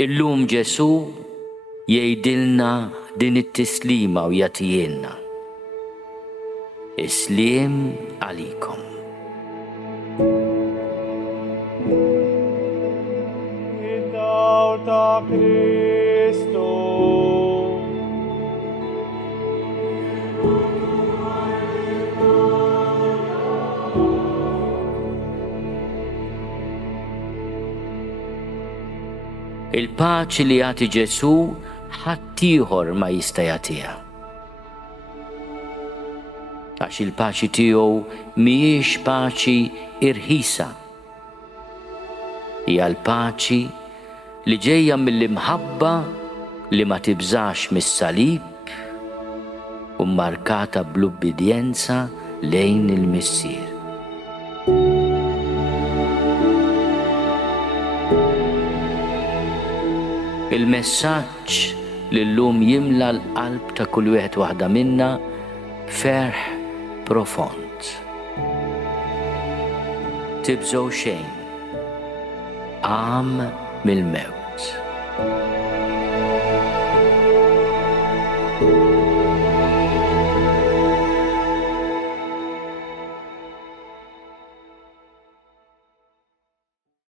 Illum Ġesu jgħidilna din it-tislima u jagħtijilna. Isliem għalikom. Id-dawl ta' Kristu. Il-paċi li jagħti Ġesu ħadd ieħor ma jista' jagħtiha. Għax il-paċi tiegħu mhijiex paċi irħisa. Hija l-paċi li ġejja mill-imħabba li ma tibżax mis-salib u mmarkata bl-ubbidjenza lejn il-Missier. Il-messaġġ li llum jimla l-qalb ta' kull wieħed waħda minna ferħ profond. Tibżgħu xejn, għam mill-mewt.